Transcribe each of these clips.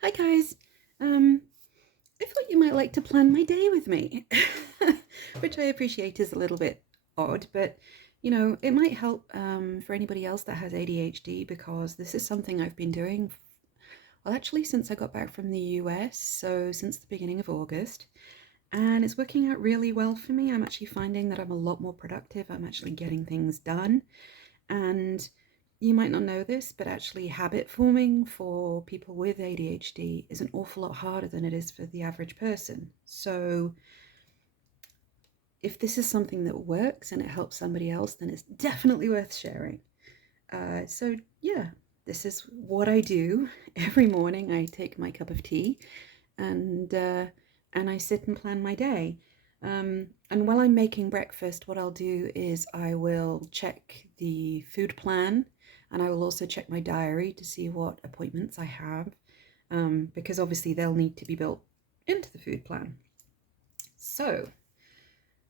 Hi guys. Um, I thought you might like to plan my day with me, which I appreciate is a little bit odd, but it might help for anybody else that has ADHD because this is something I've been doing, well, actually, since I got back from the US, so since the beginning of August, and it's working out really well for me. I'm actually finding that I'm a lot more productive. I'm actually getting things done. And you might not know this, but actually, habit forming for people with ADHD is an awful lot harder than it is for the average person. So, if this is something that works and it helps somebody else, then it's definitely worth sharing. Yeah, this is what I do every morning. I take my cup of tea and I sit and plan my day. And while I'm making breakfast, what I'll do is I will check the food plan and I will also check my diary to see what appointments I have, because obviously they'll need to be built into the food plan. So,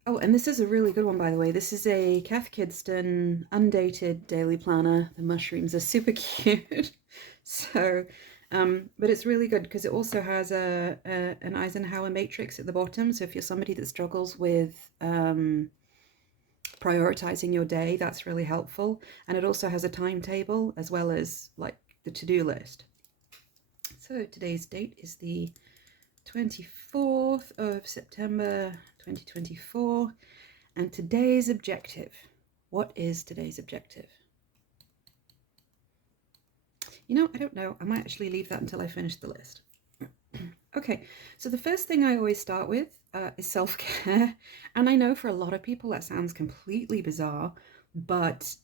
oh, and this is a really good one, by the way. This is a Kath Kidston undated daily planner. The mushrooms are super cute. So, but it's really good because it also has an Eisenhower matrix at the bottom. So if you're somebody that struggles with prioritizing your day, that's really helpful. And it also has a timetable as well as like the to-do list. So today's date is the 24th of September 2024. And today's objective. What is today's objective? I don't know. I might actually leave that until I finish the list. Okay, so the first thing I always start with is self-care. And I know for a lot of people that sounds completely bizarre, but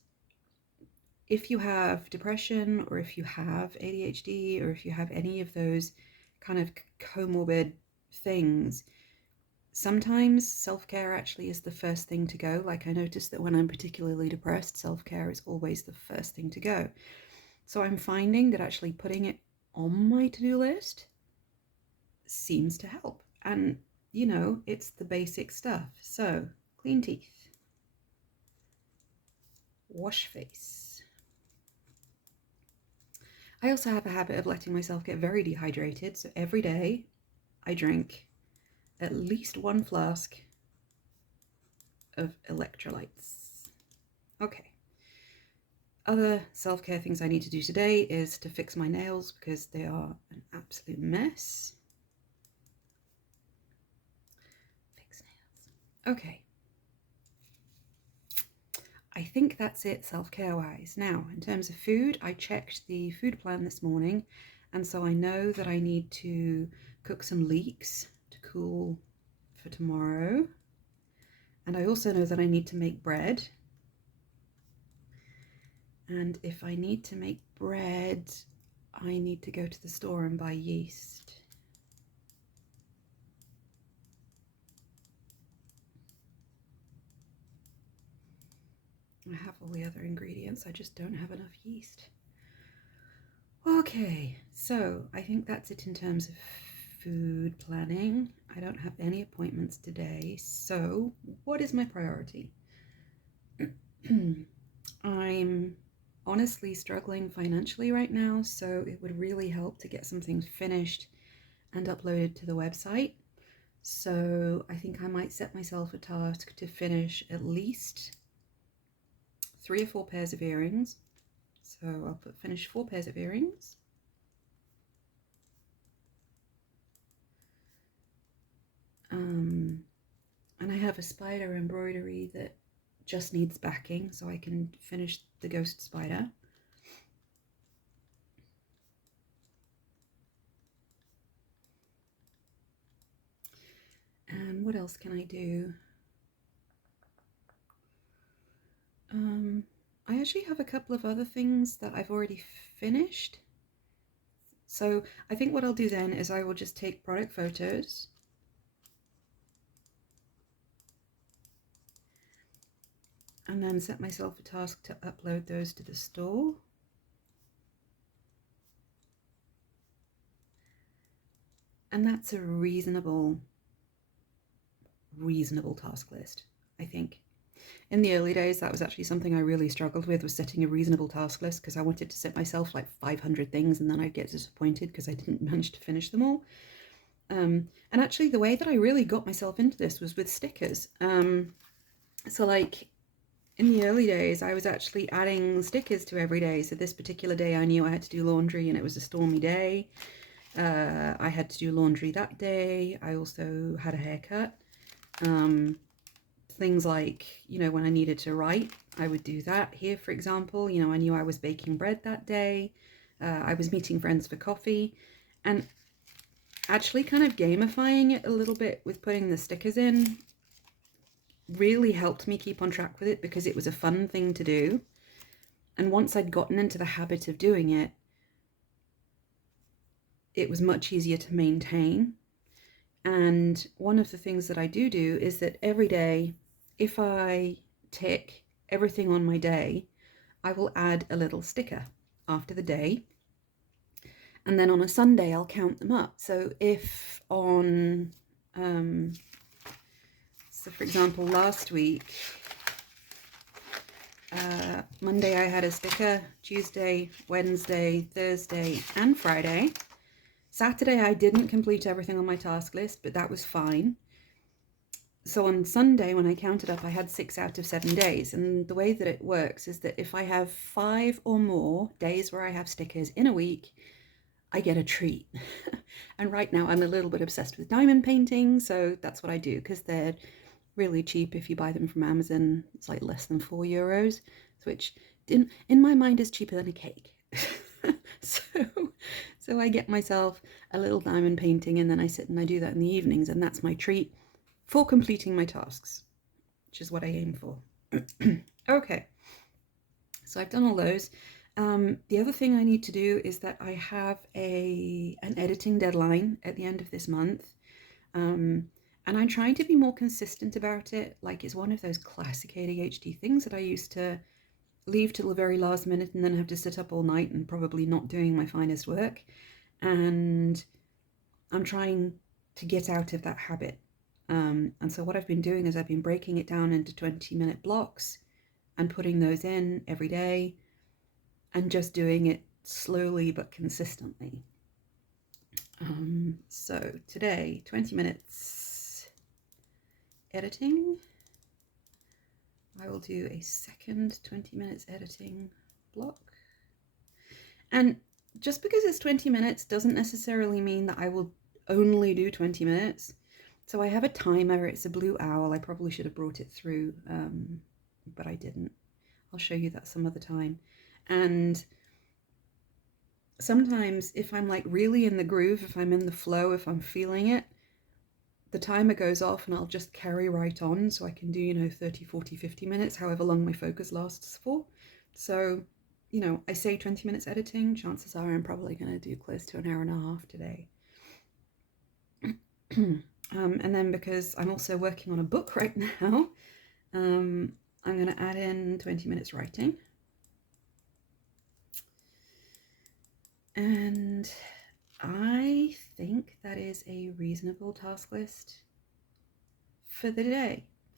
if you have depression or if you have ADHD or if you have any of those kind of comorbid things, sometimes self-care actually is the first thing to go. Like I noticed that when I'm particularly depressed, self-care is always the first thing to go. So I'm finding that actually putting it on my to-do list seems to help. And, it's the basic stuff. So, clean teeth, wash face. I also have a habit of letting myself get very dehydrated. So every day I drink at least one flask of electrolytes. Okay. Other self-care things I need to do today is to fix my nails because they are an absolute mess. Fix nails. Okay. I think that's it self-care wise. Now, in terms of food, I checked the food plan this morning, and so I know that I need to cook some leeks to cool for tomorrow. And I also know that I need to make bread. And if I need to make bread, I need to go to the store and buy yeast. I have all the other ingredients, I just don't have enough yeast. Okay, so I think that's it in terms of food planning. I don't have any appointments today, so what is my priority? I'm honestly struggling financially right now, so it would really help to get some things finished and uploaded to the website. So I think I might set myself a task to finish at least 3 or 4 pairs of earrings. So I'll finish 4 pairs of earrings. And I have a spider embroidery that just needs backing, so I can finish the ghost spider. And what else can I do? I actually have a couple of other things that I've already finished. So I think what I'll do then is I will just take product photos and then set myself a task to upload those to the store. And that's a reasonable task list, I think. In the early days, that was actually something I really struggled with, was setting a reasonable task list, because I wanted to set myself like 500 things and then I'd get disappointed because I didn't manage to finish them all. And actually the way that I really got myself into this was with stickers. So like in the early days, I was actually adding stickers to every day. So this particular day I knew I had to do laundry and it was a stormy day. I had to do laundry that day. I also had a haircut. Things like, you know, when I needed to write, I would do that. Here, for example, you know, I knew I was baking bread that day. I was meeting friends for coffee. And actually kind of gamifying it a little bit with putting the stickers in really helped me keep on track with it, because it was a fun thing to do. And once I'd gotten into the habit of doing it, it was much easier to maintain. And one of the things that I do is that every day, if I tick everything on my day, I will add a little sticker after the day. And then on a Sunday, I'll count them up. So if on, so for example, last week, Monday I had a sticker, Tuesday, Wednesday, Thursday, and Friday. Saturday I didn't complete everything on my task list, but that was fine. So on Sunday, when I counted up, I had 6 out of 7 days. And the way that it works is that if I have 5 or more days where I have stickers in a week, I get a treat. And right now I'm a little bit obsessed with diamond painting, so that's what I do, because they're really cheap if you buy them from Amazon. It's like less than €4, which in my mind is cheaper than a cake. So I get myself a little diamond painting, and then I sit and I do that in the evenings, and that's my treat for completing my tasks, which is what I aim for. Okay, so I've done all those. The other thing I need to do is that I have an editing deadline at the end of this month. And I'm trying to be more consistent about it. Like, it's one of those classic ADHD things that I used to leave till the very last minute and then have to sit up all night and probably not doing my finest work. And I'm trying to get out of that habit. And so what I've been doing is I've been breaking it down into 20-minute blocks and putting those in every day and just doing it slowly but consistently. So today, 20 minutes editing. I will do a second 20 minutes editing block. And just because it's 20 minutes doesn't necessarily mean that I will only do 20 minutes. So I have a timer, it's a blue owl. I probably should have brought it through, but I didn't. I'll show you that some other time. And sometimes if I'm like really in the groove, if I'm in the flow, if I'm feeling it, the timer goes off and I'll just carry right on. So I can do, you know, 30, 40, 50 minutes, however long my focus lasts for. So, you know, I say 20 minutes editing, chances are I'm probably going to do close to an hour and a half today. And then because I'm also working on a book right now, I'm going to add in 20 minutes writing. And I think that is a reasonable task list for the day.